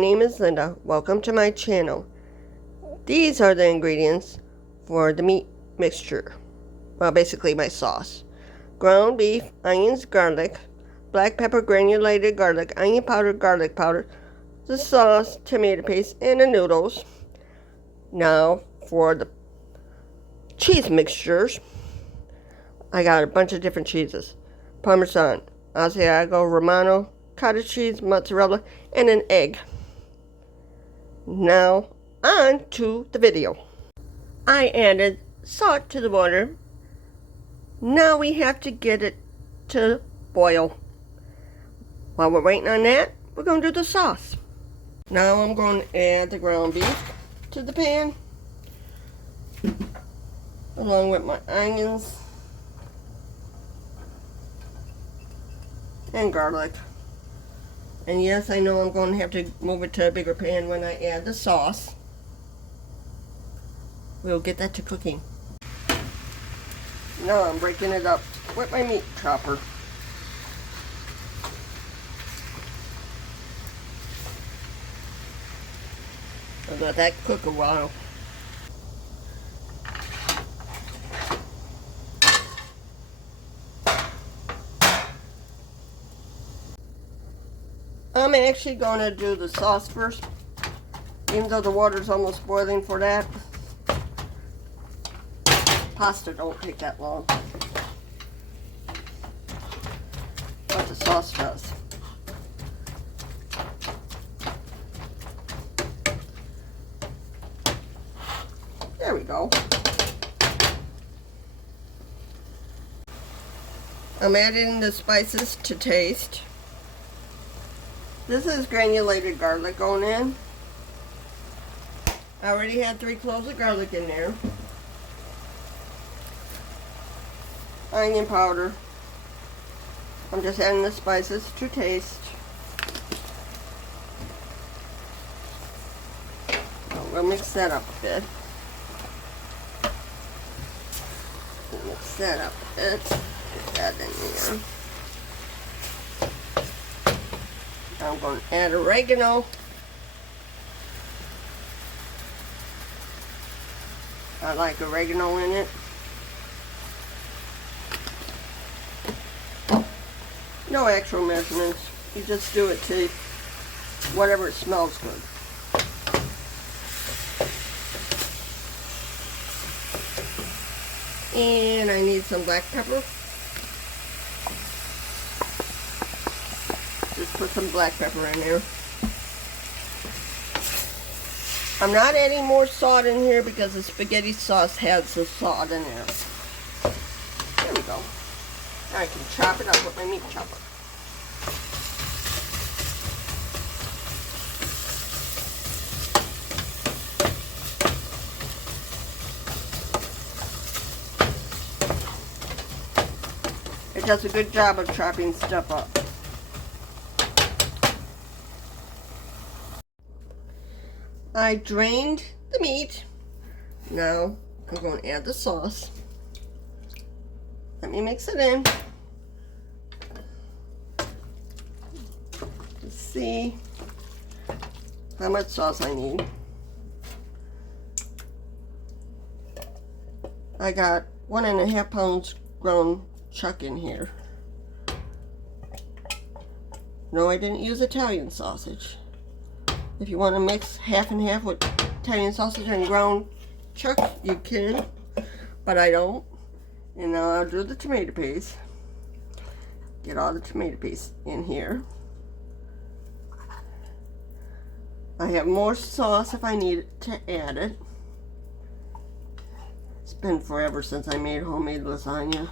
name is Linda. Welcome to my channel. These are the ingredients for the meat mixture. Well, basically my sauce. Ground beef, onions, garlic, black pepper, granulated garlic, onion powder, garlic powder, the sauce, tomato paste, and the noodles. Now for the cheese mixtures, I got a bunch of different cheeses. Parmesan, Asiago, Romano, cottage cheese, mozzarella, and an egg. Now on to the video. I added salt to the water. Now we have to get it to boil. While we're waiting on that, we're going to do the sauce. Now I'm going to add the ground beef to the pan, along with my onions and garlic. And yes, I know I'm going to have to move it to a bigger pan when I add the sauce. We'll get that to cooking. Now I'm breaking it up with my meat chopper. I'll let that cook a while. I'm actually going to do the sauce first, even though the water's almost boiling for that. Pasta don't take that long, but the sauce does. There we go. I'm adding the spices to taste. This is granulated garlic going in. I already had 3 cloves of garlic in there. Onion powder. I'm just adding the spices to taste. We'll mix that up a bit. Mix that up a bit. Put that in there. I'm going to add oregano. I like oregano in it. No actual measurements. You just do it to whatever it smells good. And I need some black pepper. Just put some black pepper in there. I'm not adding more salt in here because the spaghetti sauce has the salt in there. There we go. I can chop it up with my meat chopper. It does a good job of chopping stuff up. I drained the meat. Now I'm going to add the sauce. Let me mix it in. Let's see how much sauce I need. I got 1.5 pounds ground chuck in here. No, I didn't use Italian sausage. If you want to mix half and half with Italian sausage and ground chuck, you can, but I don't. And now I'll do the tomato paste. Get all the tomato paste in here. I have more sauce if I need to add it. It's been forever since I made homemade lasagna.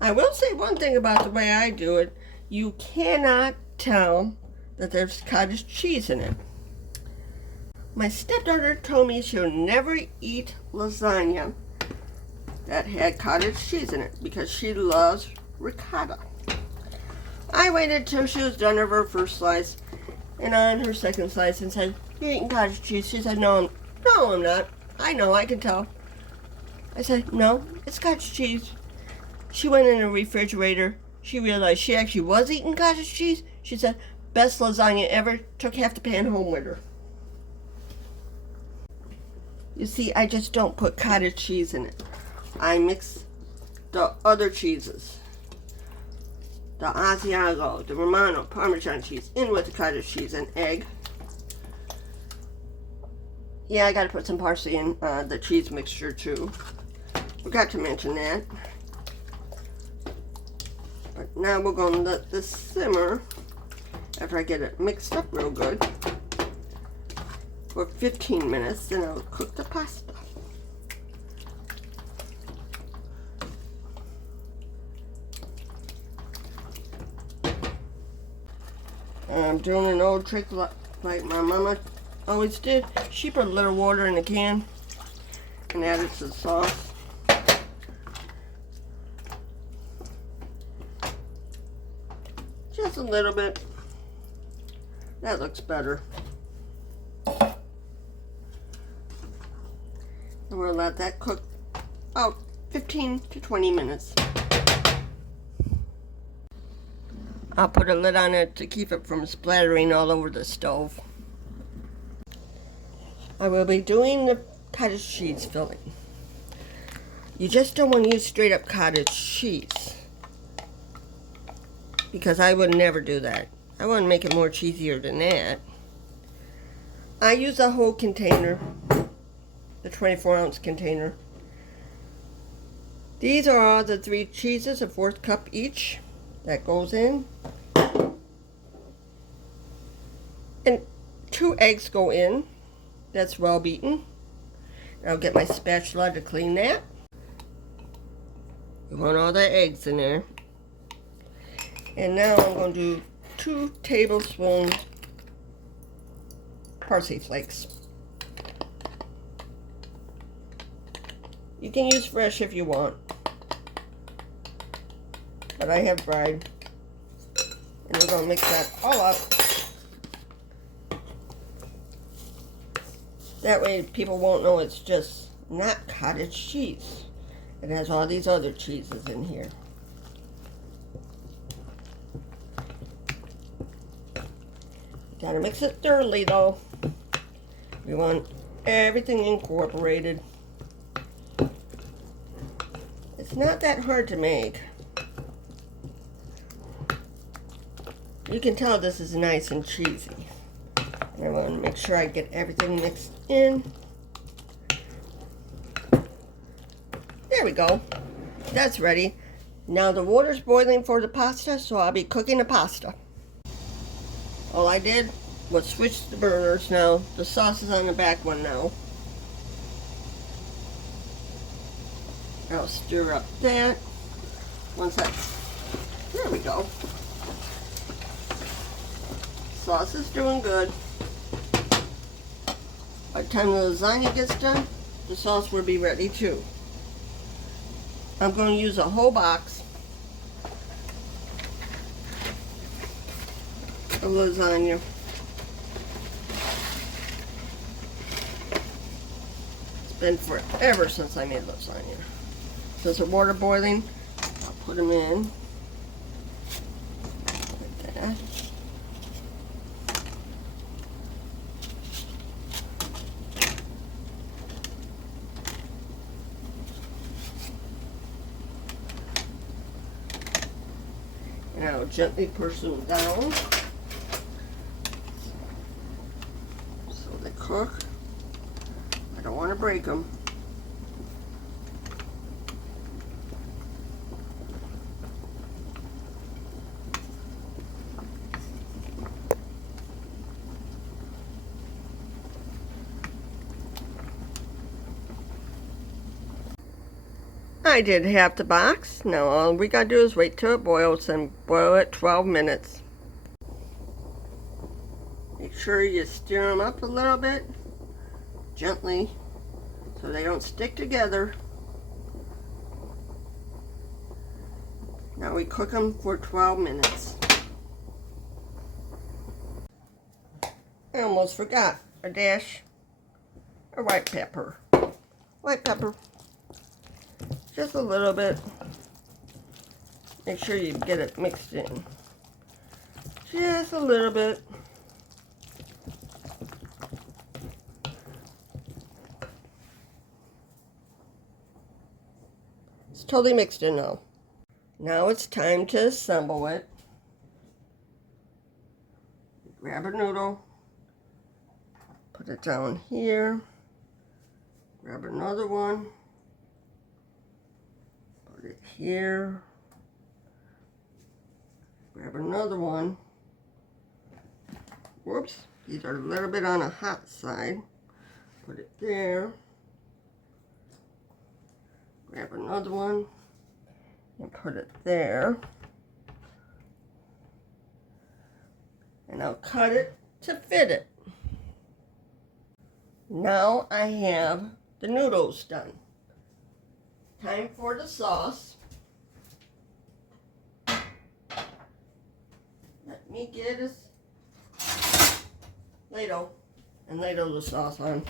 I will say one thing about the way I do it. You cannot tell that there's cottage cheese in it. My stepdaughter told me she'll never eat lasagna that had cottage cheese in it because she loves ricotta. I waited till she was done with her first slice and on her second slice and said, "You eating cottage cheese?" She said, no, I'm not. I know, I can tell." I said, "No, it's cottage cheese." She went in the refrigerator, she realized she actually was eating cottage cheese. She said, best lasagna ever. Took half the pan home with her. You see, I just don't put cottage cheese in it. I mix the other cheeses. The Asiago, the Romano, Parmesan cheese in with the cottage cheese and egg. Yeah, I gotta put some parsley in the cheese mixture too. Forgot to mention that. But now we're gonna let this simmer after I get it mixed up real good for 15 minutes, then I'll cook the pasta. I'm doing an old trick like my mama always did. She put a little water in a can and added to the sauce. Just a little bit. That looks better. And we'll let that cook about 15 to 20 minutes. I'll put a lid on it to keep it from splattering all over the stove. I will be doing the cottage cheese filling. You just don't want to use straight up cottage cheese, because I would never do that. I want to make it more cheesier than that. I use a whole container, the 24-ounce container. These are all the 3 cheeses, a 1/4 cup each. That goes in. And 2 eggs go in. That's well beaten. I'll get my spatula to clean that. You want all the eggs in there. And now I'm going to do 2 tablespoons parsley flakes. You can use fresh if you want, but I have dried. And we're going to mix that all up. That way people won't know it's just not cottage cheese. It has all these other cheeses in here. Gotta mix it thoroughly though. We want everything incorporated. It's not that hard to make. You can tell this is nice and cheesy. And I want to make sure I get everything mixed in. There we go. That's ready. Now the water's boiling for the pasta, so I'll be cooking the pasta. All I did was switch the burners now. The sauce is on the back one now. I'll stir up that. Once that, there we go. Sauce is doing good. By the time the lasagna gets done, the sauce will be ready too. I'm going to use a whole box of lasagna. It's been forever since I made lasagna. Since the water boiling, I'll put them in like that. And I'll gently push them down so they cook. I don't want to break them. I did half the box. Now all we gotta do is wait till it boils and boil it 12 minutes. Make sure you stir them up a little bit, gently, so they don't stick together. Now we cook them for 12 minutes. I almost forgot a dash of white pepper. White pepper. Just a little bit. make sure you get it mixed in. Just a little bit. It's totally mixed in now. Now it's time to assemble it. Grab a noodle, put it down here, grab another one, put it here, grab another one. Whoops, these are a little bit on the hot side. Put it there, grab another one, and put it there. And I'll cut it to fit it. Now I have the noodles done. Time for the sauce. Let me get a ladle and ladle the sauce on.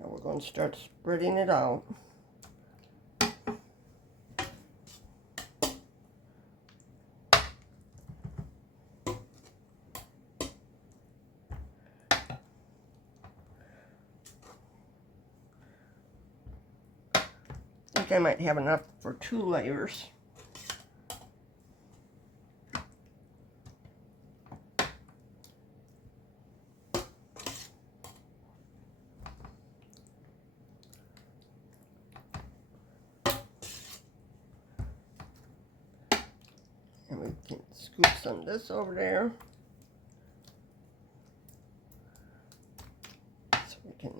Now we're going to start spreading it out. I think I might have enough for 2 layers. And we can scoop some of this over there. So we can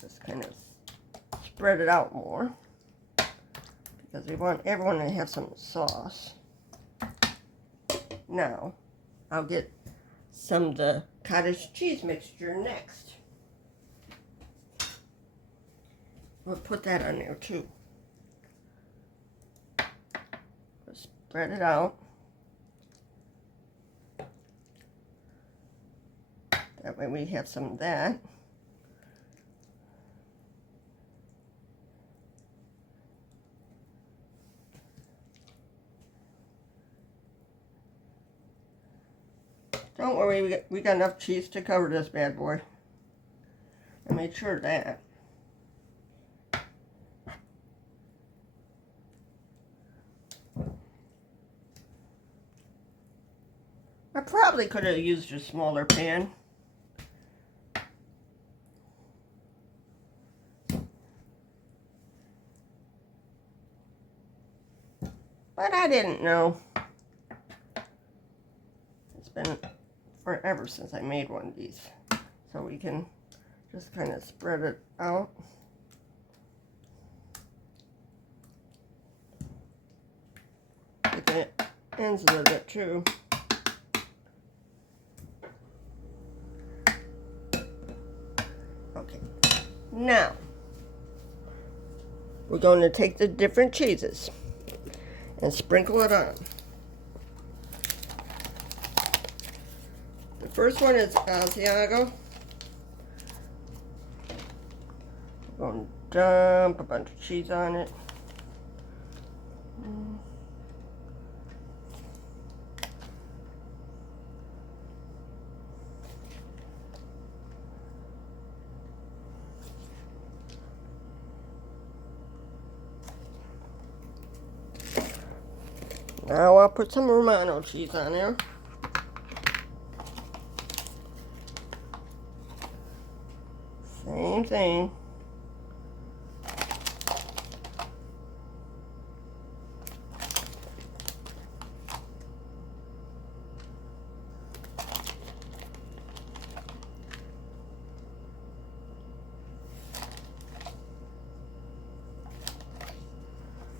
just kind of spread it out more, because we want everyone to have some sauce. Now, I'll get some of the cottage cheese mixture next. We'll put that on there too. We'll spread it out. That way we have some of that. Don't worry, we got enough cheese to cover this bad boy. I made sure of that. I probably could have used a smaller pan. But I didn't know. It's been forever since I made one of these. So we can just kind of spread it out. Get the ends a little bit too. Okay. Now, we're going to take the different cheeses and sprinkle it on. The first one is Asiago. We're going to dump a bunch of cheese on it. Now I'll put some Romano cheese on there. Same thing.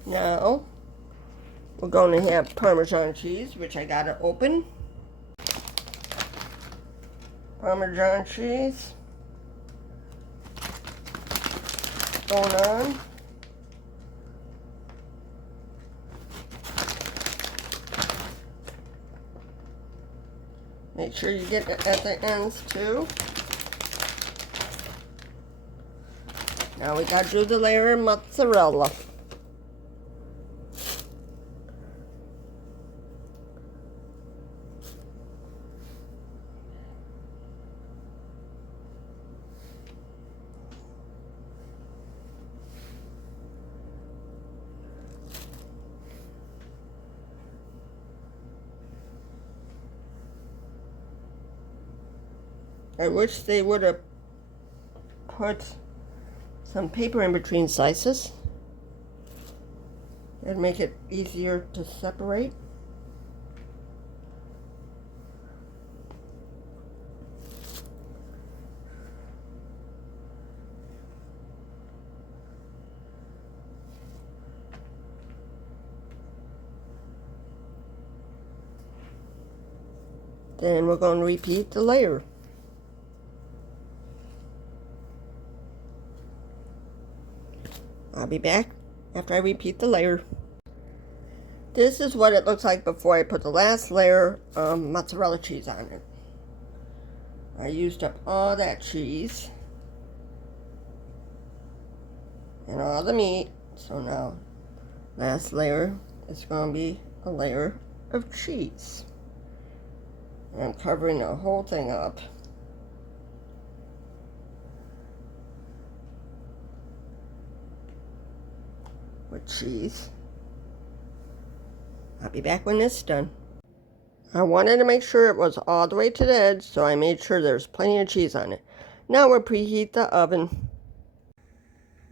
Now, we're going to have Parmesan cheese, which I got to open. Parmesan cheese going on. Make sure you get it at the ends too. Now we gotta do the layer of mozzarella. I wish they would have put some paper in between slices. It'd make it easier to separate. Then we're going to repeat the layer. I'll be back after I repeat the layer. This is what it looks like before I put the last layer of mozzarella cheese on it. I used up all that cheese and all the meat, so now last layer is going to be a layer of cheese. And I'm covering the whole thing up. With cheese. I'll be back when this is done. I wanted to make sure it was all the way to the edge, so I made sure there's plenty of cheese on it. Now we'll preheat the oven.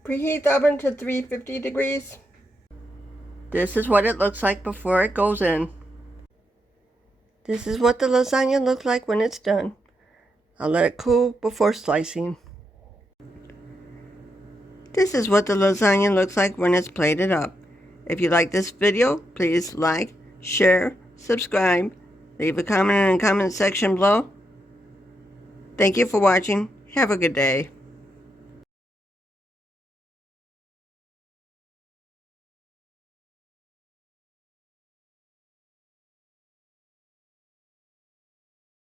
Preheat the oven to 350 degrees. This is what it looks like before it goes in. This is what the lasagna looks like when it's done. I'll let it cool before slicing. This is what the lasagna looks like when it's plated up. If you like this video, please like, share, subscribe, leave a comment in the comment section below. Thank you for watching. Have a good day.